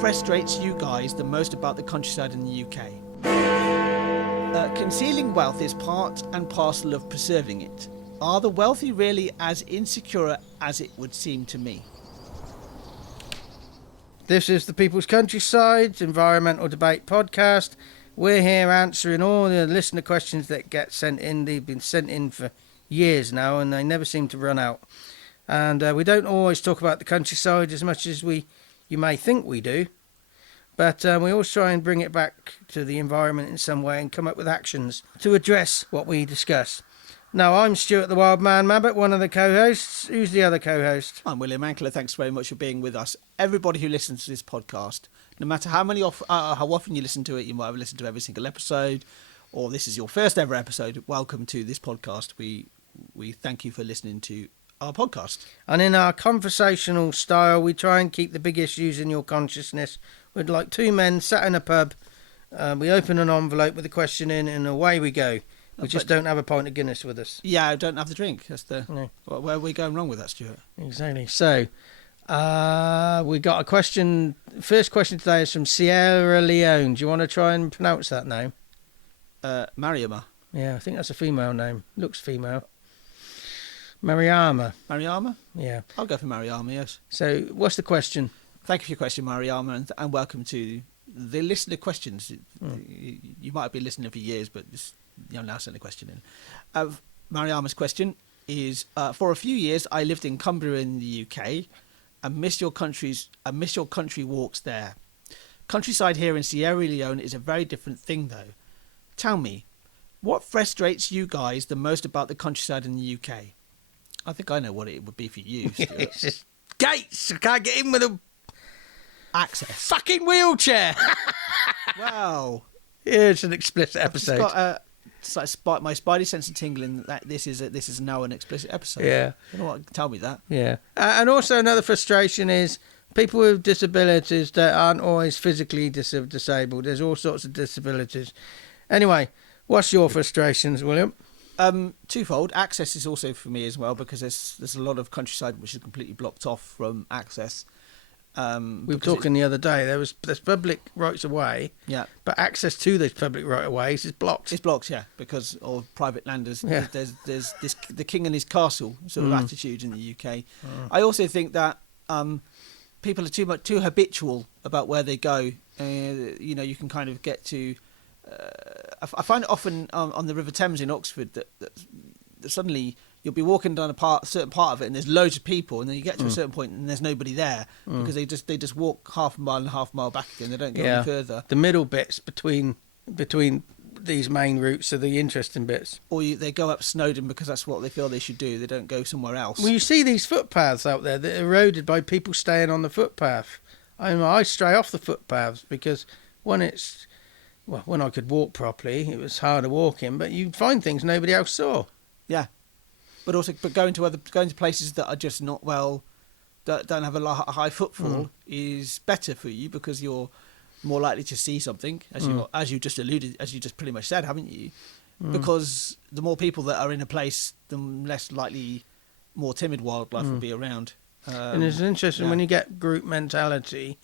frustrates you guys the most about the countryside in the UK? Concealing wealth is part and parcel of preserving it. Are the wealthy really as insecure as it would seem to me? This is the People's Countryside Environmental Debate Podcast. We're here answering all the listener questions that get sent in. They've been sent in for years now and they never seem to run out. And we don't always talk about the countryside as much as you may think we do. But we always try and bring it back to the environment in some way and come up with actions to address what we discuss. Now, I'm Stuart the Wild Man Mabbott, one of the co-hosts. Who's the other co-host? I'm William Ankler. Thanks very much for being with us. Everybody who listens to this podcast, no matter how often you listen to it, you might have listened to every single episode, or this is your first ever episode, welcome to this podcast. We thank you for listening to our podcast. And in our conversational style, we try and keep the big issues in your consciousness. We're like two men sat in a pub. We open an envelope with a question in and away we go. We just don't have a pint of Guinness with us. Yeah, I don't have the drink. That's no. Where are we going wrong with that, Stuart? Exactly. So, we got a question. First question today is from Sierra Leone. Do you want to try and pronounce that name? Mariama. Yeah, I think that's a female name. Looks female. Mariama. Mariama? Yeah. I'll go for Mariama, yes. So, what's the question? Thank you for your question, Mariama, and welcome to the listener questions. You might have been listening for years, but you're now sending a question in. Mariama's question is: for a few years, I lived in Cumbria in the UK, and miss your country walks there. Countryside here in Sierra Leone is a very different thing, though. Tell me, what frustrates you guys the most about the countryside in the UK? I think I know what it would be for you, Stuart. It's just gates. I can't get in with a access. Fucking wheelchair. Wow. Yeah, it's an explicit episode. It's like my spidey sense of tingling that this is now an explicit episode. Yeah. You know what? Tell me that. Yeah. And also another frustration is people with disabilities that aren't always physically disabled. There's all sorts of disabilities. Anyway, what's your frustrations, William? Twofold. Access is also for me as well, because there's a lot of countryside which is completely blocked off from access. We were talking the other day. There's public rights of way, yeah, but access to those public right of ways is blocked. It's blocked, yeah, because of private landers. Yeah. There's this the king and his castle sort of attitude in the UK. I also think that people are too habitual about where they go. You can kind of get to. I find it often on the River Thames in Oxford that suddenly you'll be walking down a certain part of it and there's loads of people, and then you get to a certain point and there's nobody there because they just walk half a mile and half a mile back again. They don't go any further. The middle bits between these main routes are the interesting bits. Or they go up Snowdon because that's what they feel they should do. They don't go somewhere else. Well, you see these footpaths out there that are eroded by people staying on the footpath. I stray off the footpaths because when I could walk properly, it was harder walking, but you'd find things nobody else saw. Yeah. But going to places that are just not that don't have a high footfall is better for you, because you're more likely to see something, as you just alluded, as you just pretty much said, haven't you? Because the more people that are in a place, the less likely more timid wildlife will be around. And it's interesting when you get group mentality.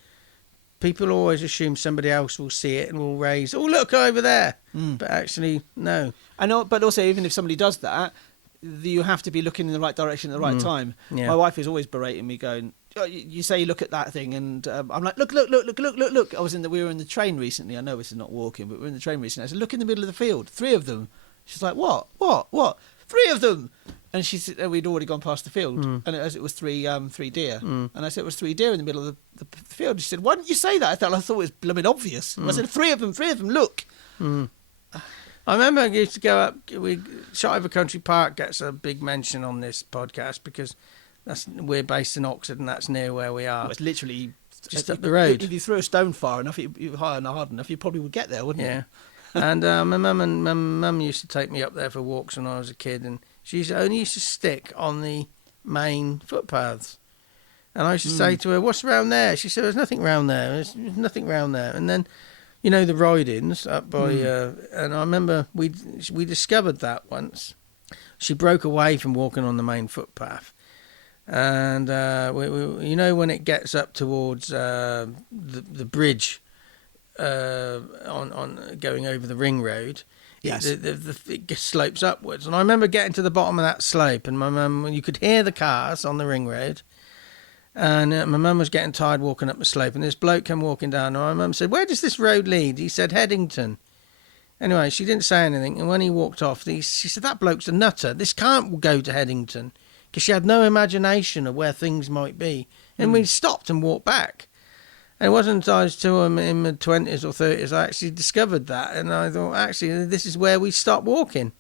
People always assume somebody else will see it and will raise, "Oh, look over there," but actually, no. I know, but also even if somebody does that, you have to be looking in the right direction at the right time. Yeah. My wife is always berating me, going, "Oh, you say you look at that thing," and I'm like, "Look! Look!" We were in the train recently. I know this is not walking, but we were in the train recently. I said, "Look in the middle of the field, 3 of them." She's like, "What? 3 of them?" And she said, we'd already gone past the field, and it was three deer. And I said, it was 3 deer in the middle of the field. She said, "Why didn't you say that?" I thought it was blooming obvious. I said, 3 of them, look. I remember I used to go up. Shot Over Country Park gets a big mention on this podcast because we're based in Oxford and that's near where we are. Well, it's literally just up the road. If you threw a stone far enough, high and hard enough, you probably would get there, wouldn't you? And my mum used to take me up there for walks when I was a kid, and she only used to stick on the main footpaths. And I used to say to her, "What's around there?" She said, "There's nothing round there. There's nothing round there." And then, the ride-ins up by, and I remember we discovered that once. She broke away from walking on the main footpath, and you know when it gets up towards the bridge on going over the ring road. Yes. It slopes upwards, and I remember getting to the bottom of that slope, and my mum, you could hear the cars on the ring road, and my mum was getting tired walking up the slope, and this bloke came walking down, and my mum said, "Where does this road lead?" He said, "Headington." Anyway, she didn't say anything, and when he walked off, she said, "That bloke's a nutter. This can't go to Headington," because she had no imagination of where things might be, and we stopped and walked back. And it wasn't until I was still in my 20s or 30s I actually discovered that, and I thought, actually, this is where we stopped walking.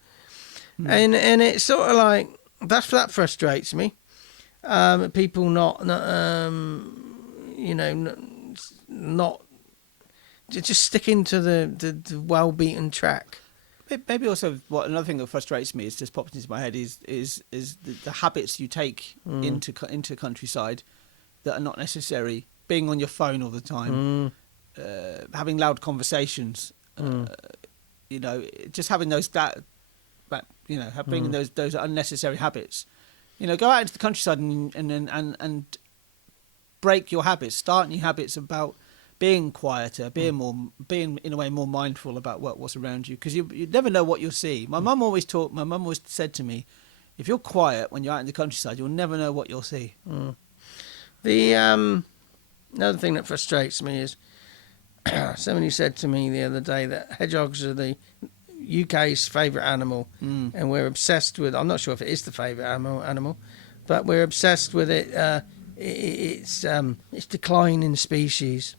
And it's sort of like, that frustrates me. People not just sticking to the well-beaten track. Maybe also another thing that frustrates me, is just popped into my head, is the habits you take into countryside that are not necessary. Being on your phone all the time, having loud conversations, just having those those unnecessary habits. Go out into the countryside and break your habits. Start new habits about being quieter, being in a way more mindful about what's around you, because you never know what you'll see. My mum always said to me, if you're quiet when you're out in the countryside, you'll never know what you'll see. Another thing that frustrates me is somebody said to me the other day that hedgehogs are the UK's favourite animal, and we're obsessed with. I'm not sure if it is the favourite animal, but we're obsessed with it. It's declining species,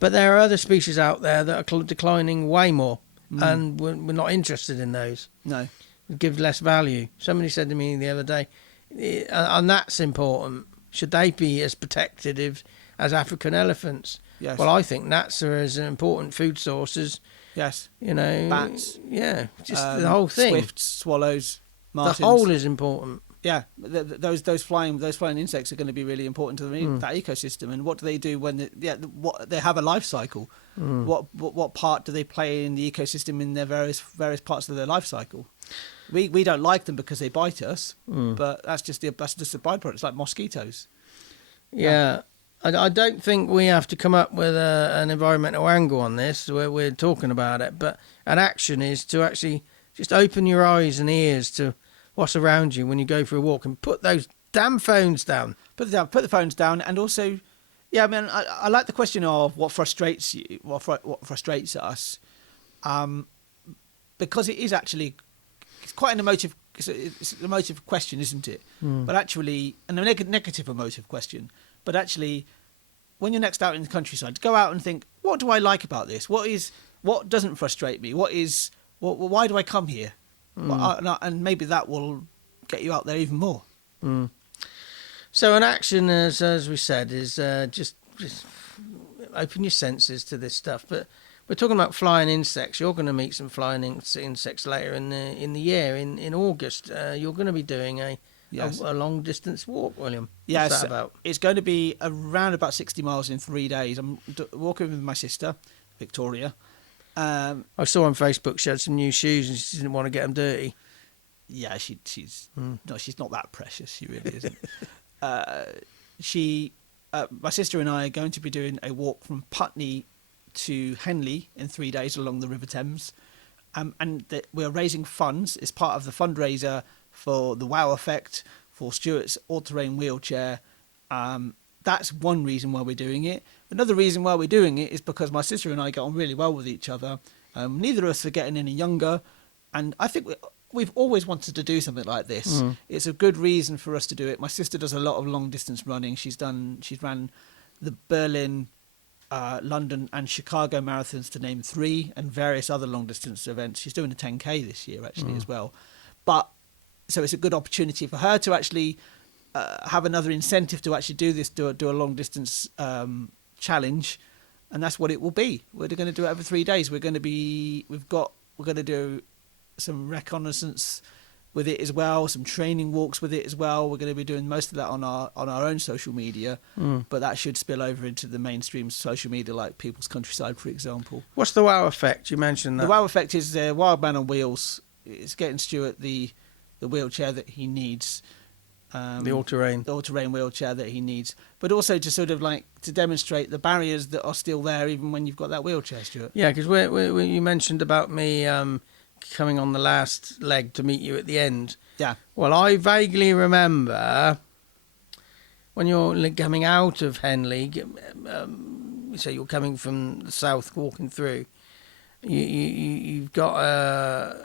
but there are other species out there that are declining way more, and we're not interested in those. No, give less value. Somebody said to me the other day, and that's important. Should they be as protected as African elephants? Yes. Well, I think gnats are as important food sources. Yes. Bats. Yeah, just the whole thing. Swifts, swallows, martins. The whole is important. Yeah, those flying insects are going to be really important to that ecosystem. And what do they do when they have a life cycle? What part do they play in the ecosystem in their various parts of their life cycle? We don't like them because they bite us, but that's just a byproduct. It's like mosquitoes. Yeah. I don't think we have to come up with an environmental angle on this where we're talking about it, but an action is to actually just open your eyes and ears to what's around you when you go for a walk, and put those damn phones down. Put the phones down, and also, I mean, I like the question of what frustrates you, what frustrates us, because it is actually. It's quite an emotive. It's an emotive question, isn't it? But actually, and a negative emotive question. But actually, when you're next out in the countryside, go out and think, what do I like about this? What doesn't frustrate me? Why do I come here? And maybe that will get you out there even more. So an action, as we said, is just open your senses to this stuff. But we're talking about flying insects. You're going to meet some flying insects later in the year. In August, you're going to be doing a long distance walk, William. Yes, what's that about? It's going to be around about 60 miles in 3 days. I'm walking with my sister, Victoria. I saw on Facebook she had some new shoes and she didn't want to get them dirty. Yeah, she's not that precious. She really isn't. My sister and I are going to be doing a walk from Putney to Henley in 3 days along the River Thames, and we're raising funds as part of the fundraiser for the Wow Effect for Stuart's all-terrain wheelchair. That's one reason why we're doing it. Another reason why we're doing it is because my sister and I get on really well with each other. Neither of us are getting any younger, and I think we've always wanted to do something like this. It's a good reason for us to do it. My sister does a lot of long distance running. She's ran the Berlin, London and Chicago marathons, to name 3, and various other long distance events. She's doing a 10K this year actually as well. But so it's a good opportunity for her to actually have another incentive to actually do this, do a long distance challenge, and that's what it will be. We're going to do it over 3 days. We're going to do some reconnaissance with it as well, some training walks with it as well. We're going to be doing most of that on our own social media, but that should spill over into the mainstream social media, like People's Countryside, for example. What's the Wow Effect? You mentioned that. The Wow Effect is Wild Man on Wheels. It's getting Stuart the wheelchair that he needs. The all-terrain wheelchair that he needs, but also to sort of like to demonstrate the barriers that are still there even when you've got that wheelchair, Stuart. Yeah, because you mentioned about me coming on the last leg to meet you at the end. Yeah. Well, I vaguely remember when you're coming out of Henley, so you're coming from the south, walking through. You've got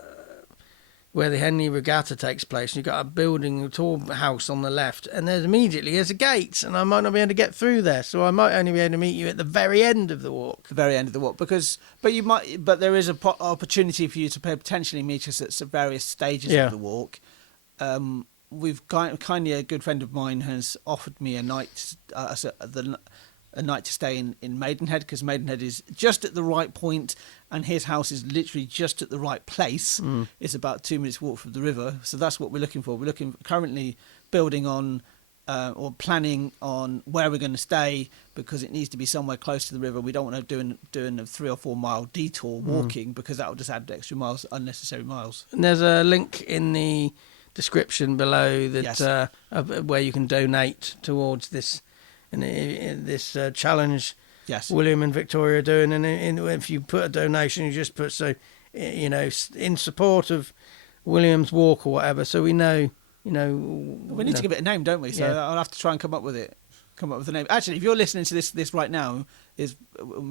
where the Henley Regatta takes place. You've got a building, a tall house on the left, and there's a gate, and I might not be able to get through there, so I might only be able to meet you at the very end of the walk. The very end of the walk, but there is an opportunity for you to potentially meet us at some various stages of the walk. We've kindly, a good friend of mine has offered me a night to stay in Maidenhead, because Maidenhead is just at the right point and his house is literally just at the right place. It's about 2 minutes walk from the river, so that's what we're looking for. We're currently building on or planning on where we're going to stay, because it needs to be somewhere close to the river. We don't want to doing a 3 or 4 mile detour walking, because that will just add extra miles, unnecessary miles. And there's a link in the description below that where you can donate towards this challenge. Yes. William and Victoria are doing, and if you put a donation, you just put in support of William's walk or whatever, so we know. We need to give it a name, don't we? So I'll have to try and come up with a name. Actually, if you're listening to this right now,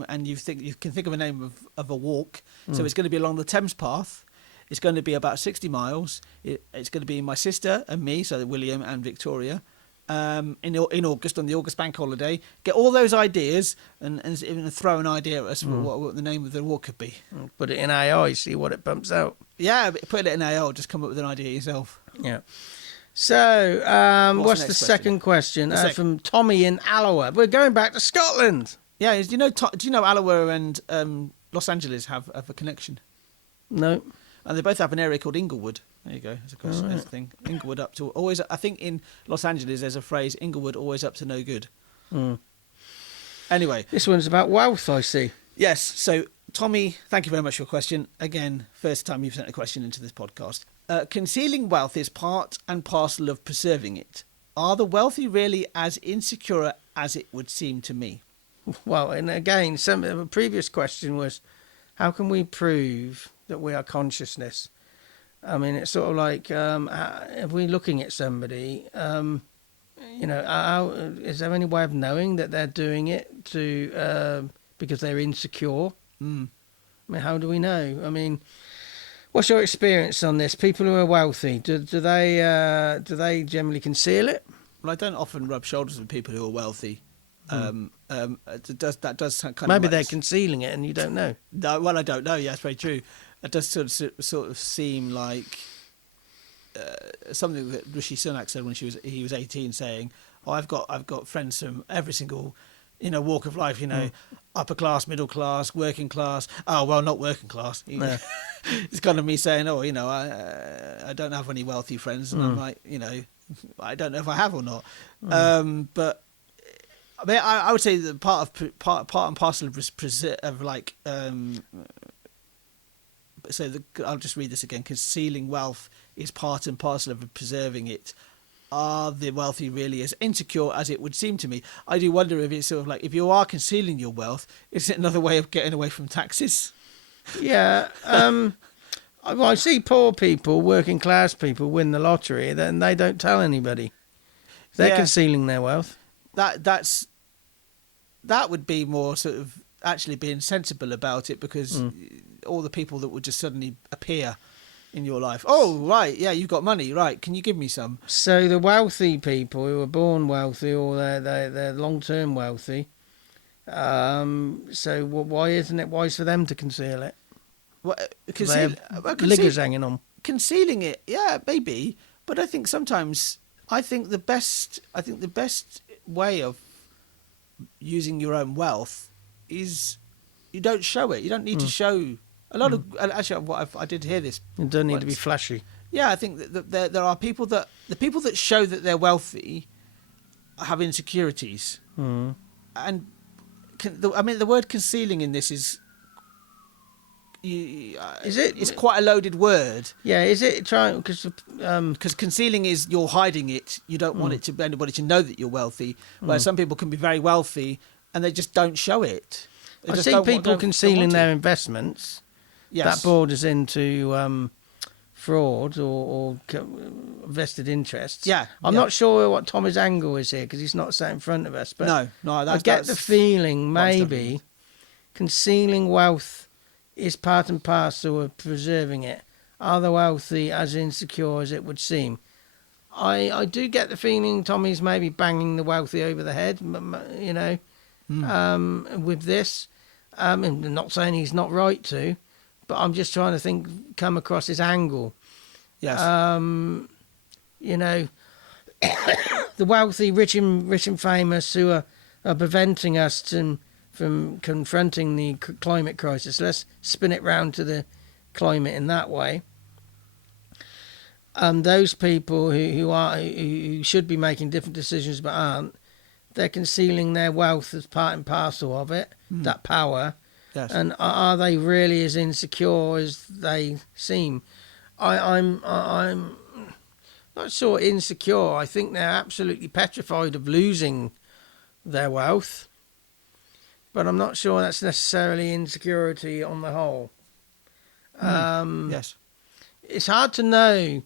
and you can think of a name of a walk, so it's going to be along the Thames Path. It's going to be about 60 miles. It's going to be my sister and me, so William and Victoria. In August, on the August bank holiday, get all those ideas and even throw an idea at us what the name of the walk could be. Put it in AI, see what it bumps out. Yeah, put it in AI, just come up with an idea yourself. Yeah. So, what's the second question? From Tommy in Alloa. We're going back to Scotland. Yeah, do you know Alloa and Los Angeles have a connection? No. And they both have an area called Inglewood. There you go. That's a thing. Inglewood up to always. I think in Los Angeles there's a phrase, Inglewood always up to no good. Anyway. This one's about wealth, I see. Yes. So, Tommy, thank you very much for your question. Again, first time you've sent a question into this podcast. Concealing wealth is part and parcel of preserving it. Are the wealthy really as insecure as it would seem to me? Well, and again, the previous question was, how can we prove that we are consciousness? I mean, it's sort of like, if we're looking at somebody, is there any way of knowing that they're doing it because they're insecure? I mean, how do we know? I mean, what's your experience on this? People who are wealthy, do they generally conceal it? Well, I don't often rub shoulders with people who are wealthy. That does kind of maybe they're concealing it and you don't know. No, well, I don't know. Yeah, it's very true. It does sort of seem like something that Rishi Sunak said when he was 18, saying, "Oh, I've got friends from every single walk of life. Upper class, middle class, working class. Oh, well, not working class." Yeah. It's kind of me saying, "Oh, I don't have any wealthy friends," and I'm like, I don't know if I have or not. But I mean, I would say that part and parcel of like. I'll just read this again. Concealing wealth is part and parcel of preserving it. Are the wealthy really as insecure as it would seem to me? I do wonder if it's sort of like, if you are concealing your wealth, is it another way of getting away from taxes? Yeah. I see poor people, working class people win the lottery, then they don't tell anybody. They're concealing their wealth. That would be more sort of actually being sensible about it, because all the people that would just suddenly appear in your life. Oh, right, yeah, you've got money, right? Can you give me some? So the wealthy people who are born wealthy, or they're long-term wealthy. So why isn't it wise for them to conceal it? Well, liggers hanging on. Concealing it, yeah, maybe. But I think sometimes the best way of using your own wealth is you don't show it. You don't need to show a lot of. Actually, I did hear this. You don't need to be flashy. Yeah, I think that there are people that show that they're wealthy have insecurities, and the word concealing in this is Is it? It's quite a loaded word. Yeah, is it trying Because concealing is you're hiding it. You don't want it to anybody to know that you're wealthy. Whereas some people can be very wealthy and they just don't show it. They I just see don't people concealing want their to. investments. Yes. That borders into fraud or vested interests. Yeah, I'm yeah. not sure what Tommy's angle is here because he's not sat in front of us. But No, I get the feeling what I'm struggling maybe with. concealing wealth is part and parcel of preserving it. Are the wealthy as insecure as it would seem? I do get the feeling Tommy's maybe banging the wealthy over the head, you know, with this. I'm not saying he's not right to, but I'm just trying to come across his angle. Yes. You know, the wealthy, rich and famous who are preventing us from confronting the climate crisis. Let's spin it round to the climate in that way. Those people who should be making different decisions but aren't, they're concealing their wealth as part and parcel of it, that power. Yes. And are they really as insecure as they seem? I'm not sure insecure. I think they're absolutely petrified of losing their wealth, but I'm not sure that's necessarily insecurity on the whole. Yes. It's hard to know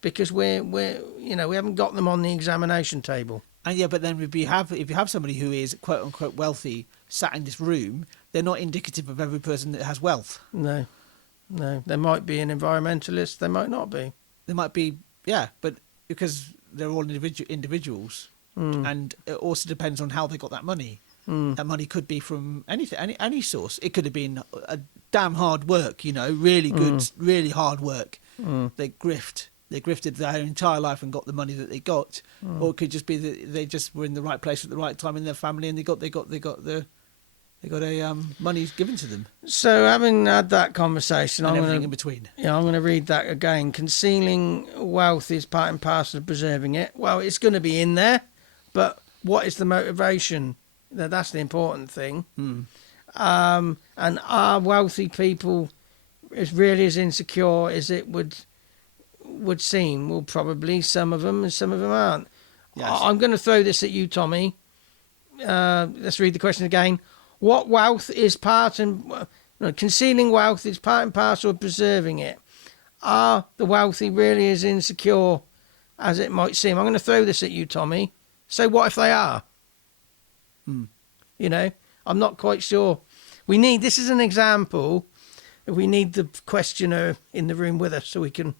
because we haven't got them on the examination table. And yeah, but then if you have somebody who is quote unquote wealthy sat in this room, they're not indicative of every person that has wealth. No. There might be an environmentalist. There might not be. There might be, yeah, but because they're all individuals, and it also depends on how they got that money. That money could be from anything, any source. It could have been a damn hard work, really good, really hard work. They grifted their entire life and got the money that they got, or it could just be that they just were in the right place at the right time in their family, and they got money given to them. So having had that conversation, And I'm everything going in between. I'm going to read that again. Concealing wealth is part and parcel of preserving it. Well, it's going to be in there, but what is the motivation? That's the important thing. And are wealthy people really as insecure as it would seem? Well, probably some of them, and some of them aren't. Yes. I'm going to throw this at you, Tommy. Let's read the question again. What wealth is concealing wealth is part and parcel of preserving it. Are the wealthy really as insecure as it might seem? I'm going to throw this at you, Tommy. So what if they are? I'm not quite sure. This is an example. We need the questioner in the room with us so we can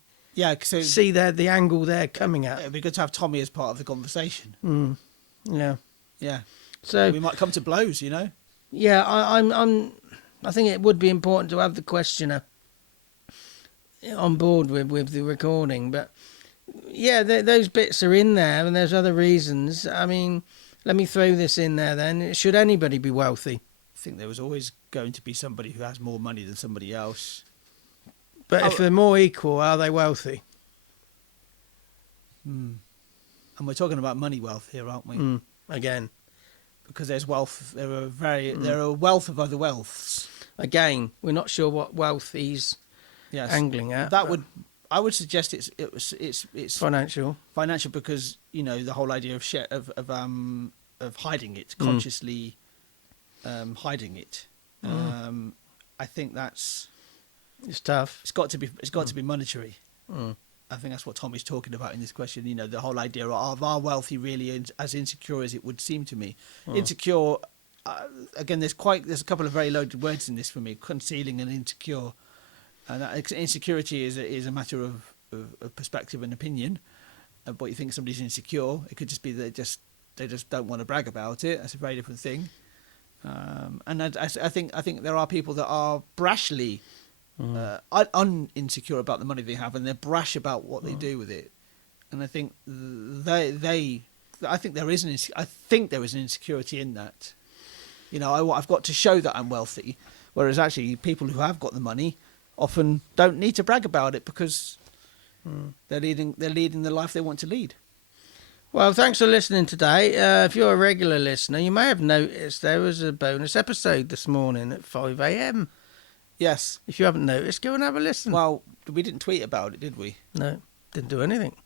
see the angle they're coming at. It'd be good to have Tommy as part of the conversation. Yeah. Yeah. So we might come to blows, Yeah, I think it would be important to have the questioner on board with the recording, but yeah, those bits are in there, and there's other reasons. I mean, let me throw this in there then. Should anybody be wealthy? I think there was always going to be somebody who has more money than somebody else. But if they're more equal, are they wealthy? And we're talking about money wealth here, aren't we? Again. Because there's wealth, there are a wealth of other wealths. Again, we're not sure what wealth he's angling at. I would suggest it's financial because the whole idea of hiding it, consciously hiding it. I think it's tough. It's got to be monetary. I think that's what Tommy's talking about in this question. The whole idea of are wealthy really as insecure as it would seem to me. Insecure. Again, there's a couple of very loaded words in this for me: concealing and insecure. And insecurity is a matter of perspective and opinion. But you think somebody's insecure, it could just be they just don't want to brag about it. That's a very different thing. And I think there are people that are brashly uninsecure about the money they have, and they're brash about what they do with it. And I think I think there is an insecurity in that. I've got to show that I'm wealthy, whereas actually people who have got the money often don't need to brag about it because they're leading the life they want to lead. Well, thanks for listening today. If you're a regular listener, you may have noticed there was a bonus episode this morning at 5 a.m. Yes. If you haven't noticed, go and have a listen. Well, we didn't tweet about it, did we? No, didn't do anything.